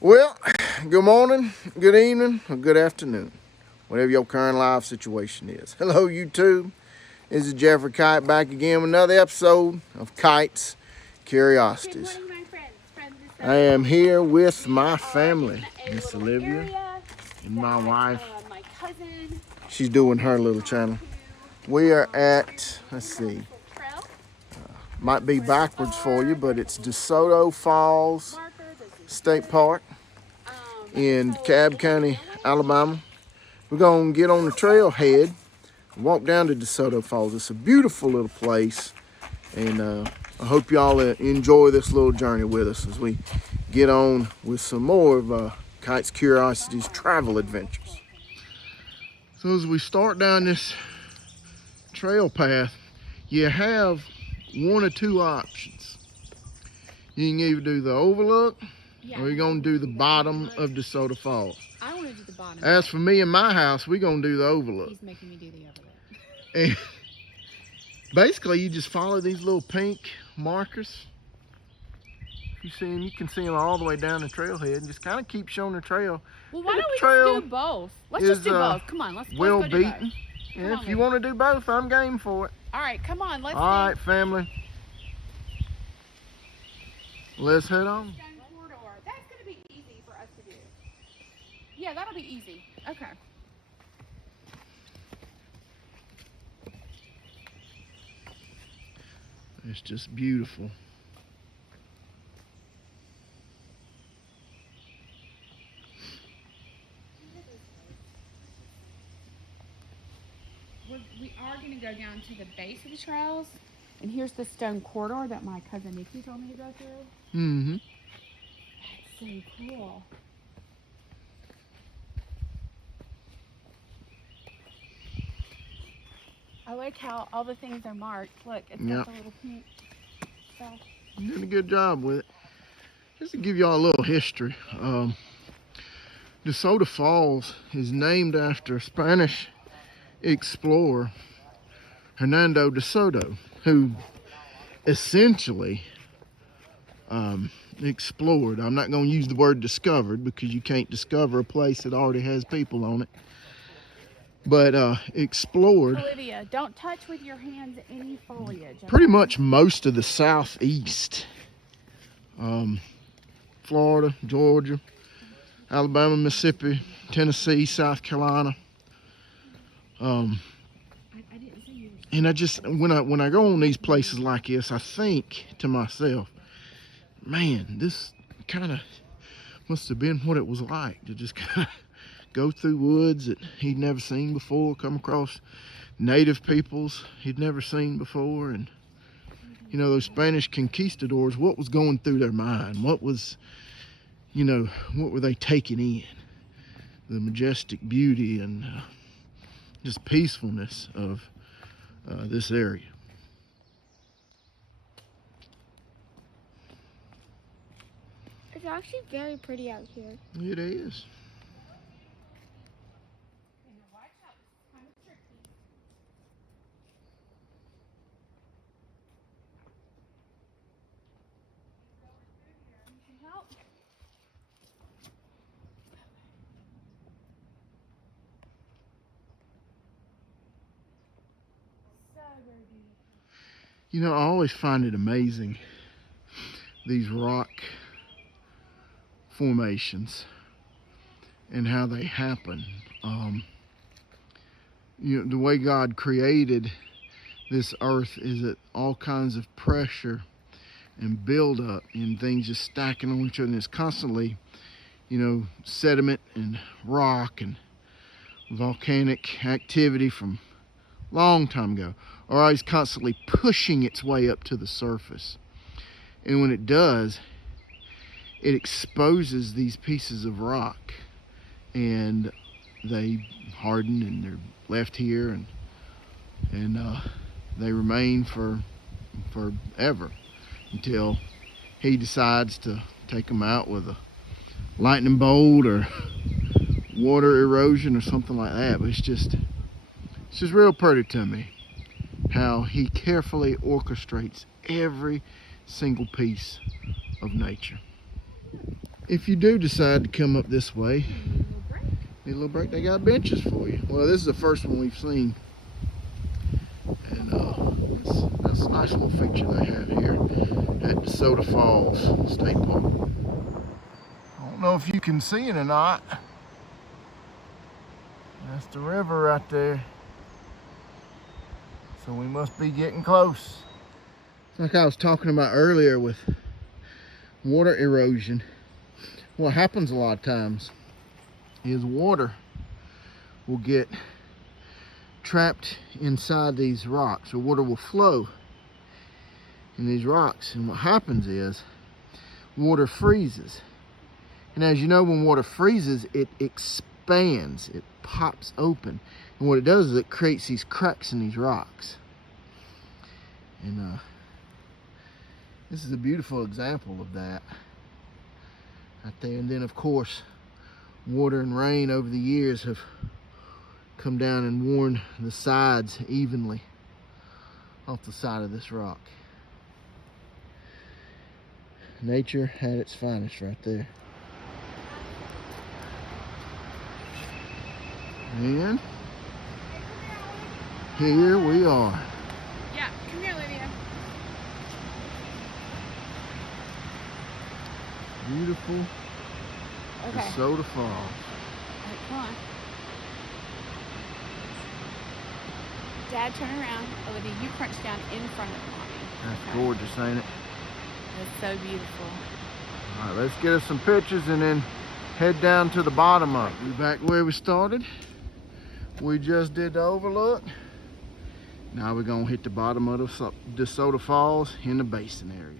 Well, good morning, good evening, or good afternoon, whatever your current life situation is. Hello, YouTube. This is Jeffrey Kite back again with another episode of Kite's Good Curiosities. morning, my friends. I am here with my We are family, in a Miss little Olivia, area and my that wife. my cousin She's doing her told me little how channel. to. We are at, We let's have see, this little trail. might be Where we backwards for you, are. but There's it's a little DeSoto Falls marker. This is State good. Park in So Cobb if you County, know it, Alabama. We're going to get on the trailhead, walk down to DeSoto Falls. It's a beautiful little place, and I hope y'all enjoy this little journey with us as we get on with some more of Kite's Curiosities travel adventures. So as we start down this trail path, you have one or two options. You can either do the overlook, or you're going to do the bottom of DeSoto Falls. I want to do the bottom. As for me and my house, we're going to do the overlook. He's making me do the overlook. And basically, you just follow these little pink markers. You see them, you can see them all the way down the trailhead, and just kind of keep showing the trail. Well, why The don't we trail just do both? Let's just do both. Come on, let's well go do beaten. both. Yeah, on, if you Lee. want to do both, I'm game for it. All right, come on, let's All right, family. Let's head on. corridor. That's going to be easy for us to do. Yeah, that'll be easy. Okay. It's just beautiful. We are going to go down to the base of the trails. And here's the stone corridor that my cousin Nikki told me to go through. Mm-hmm. That's so cool. I like how all the things are marked. Look, it's got the little pink stuff. You did a good job with it. Just to give y'all a little history. DeSoto Falls is named after a Spanish explorer, Hernando de Soto, who essentially explored. I'm not going to use the word discovered because you can't discover a place that already has people on it. But explored Olivia, don't touch with your hands any foliage. pretty much most of the southeast. Florida, Georgia, Alabama, Mississippi, Tennessee, South Carolina. And I just when I go on these places like this, I think to myself, man, this kind of must have been what it was like to just kind of go through woods that he'd never seen before, come across native peoples he'd never seen before, and you know, those Spanish conquistadors, what was going through their mind? What was, you know, what were they taking in? The majestic beauty and just peacefulness of this area. It's actually very pretty out here. It is. You know, I always find it amazing, these rock formations and how they happen. You know, the way God created this earth is that all kinds of pressure and buildup and things just stacking on each other. And it's constantly, you know, sediment and rock and volcanic activity from long time ago, or always constantly pushing its way up to the surface. And when it does, it exposes these pieces of rock, and they harden and they're left here, and they remain for forever until he decides to take them out with a lightning bolt or water erosion or something like that. But it's just real pretty to me how he carefully orchestrates every single piece of nature. if you do decide to come up this way, Need a little break. they got benches for you. Well, this is the first one we've seen. And that's a nice little feature they have here at Desoto Falls State Park. I don't know if you can see it or not. That's the river right there. So we must be getting close. Like I was talking about earlier with water erosion, what happens a lot of times is water will get trapped inside these rocks, or water will flow in these rocks, and what happens is water freezes. And as you know, when water freezes, it expands, it pops open, and what it does is it creates these cracks in these rocks. And this is a beautiful example of that right there. And then of course, water and rain over the years have come down and worn the sides evenly off the side of this rock. Nature at its finest right there. And here we are. Yeah, come here, Lydia. Beautiful Okay. Desoto Falls. Alright, come on. Dad, turn around. Olivia, you crunch down in front of Mommy. That's Okay. gorgeous, ain't it? That's so beautiful. All right, let's get us some pictures and then head down to the bottom of it. We're back where we started. We just did the overlook. Now we're gonna hit the bottom of the DeSoto Falls in the basin area.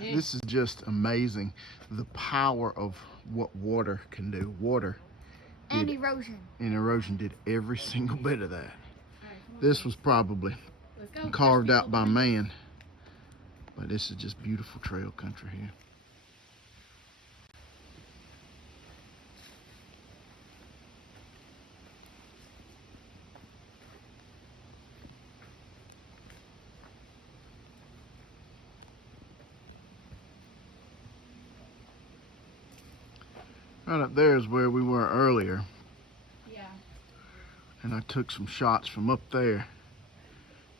Yeah. This is just amazing, the power of what water can do. Water And did, erosion. and erosion did every single bit of that. This was probably Let's go. carved out by man, but this is just beautiful trail country here. Right up there is where we were earlier, Yeah. and I took some shots from up there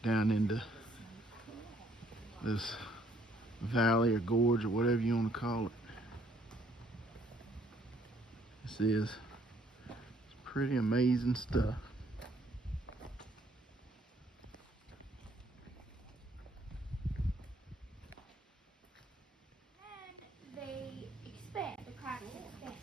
down into this valley or gorge or whatever you want to call it. This is pretty amazing stuff. Then they expand. The cracks expand.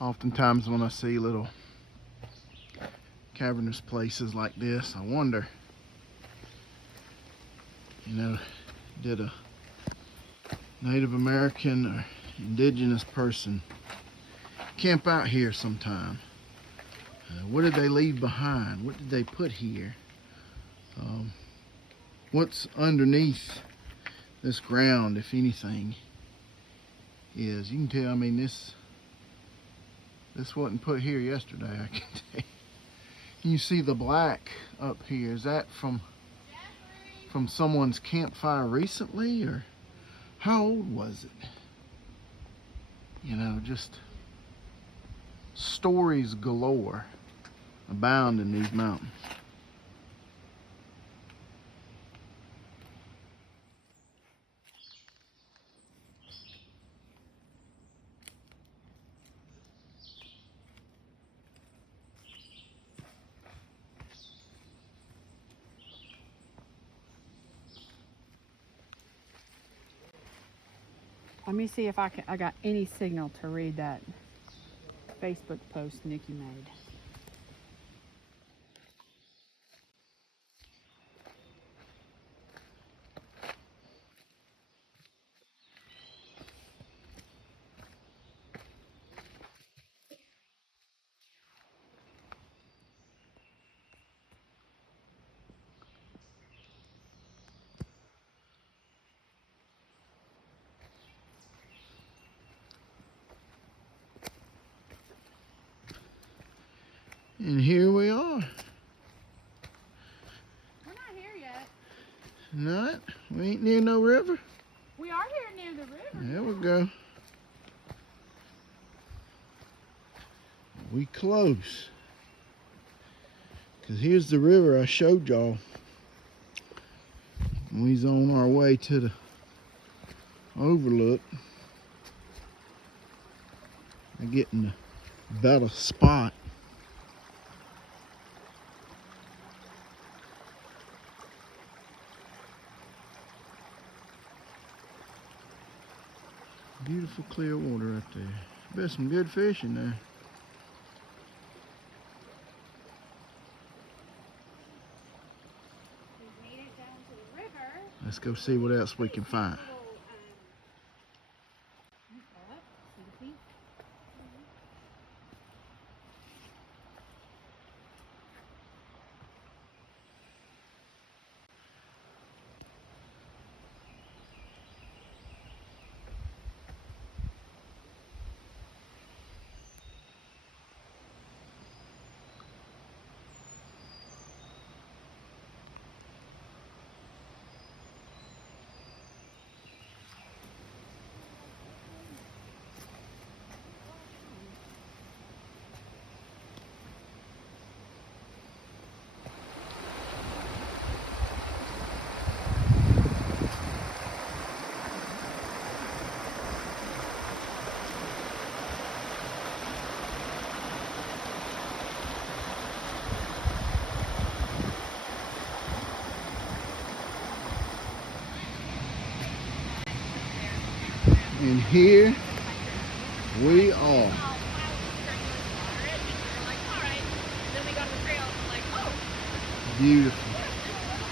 Oftentimes when I see little cavernous places like this, I wonder, you know, did a Native American or indigenous person camp out here sometime? What did they leave behind? What did they put here? What's underneath this ground, if anything, is? You can tell, I mean, this wasn't put here yesterday, I can tell you. You see the black up here. Is that from someone's campfire recently, or how old was it? You know, just stories galore abound in these mountains. Let me see if I got any signal to read that Facebook post Nikki made. And here we are. We're not here yet. Not? We ain't near no river. We are here near the river. There we go. We close. Cause here's the river I showed y'all. We's on our way to the overlook. We're getting a better spot. Beautiful clear water right there. There's some good fish in there. We made it down to the river. Let's go see what else we can find. And here we are. Beautiful.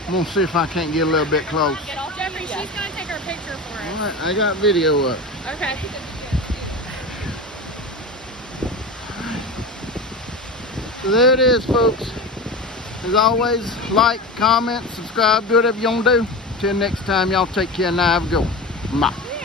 I'm gonna see if I can't get a little bit close. Jeffrey, she's gonna take our picture for us. All right, I got video up. Okay. So there it is, folks. As always, like, comment, subscribe, do whatever you want to do. Till next time, y'all take care and have a good one. Bye.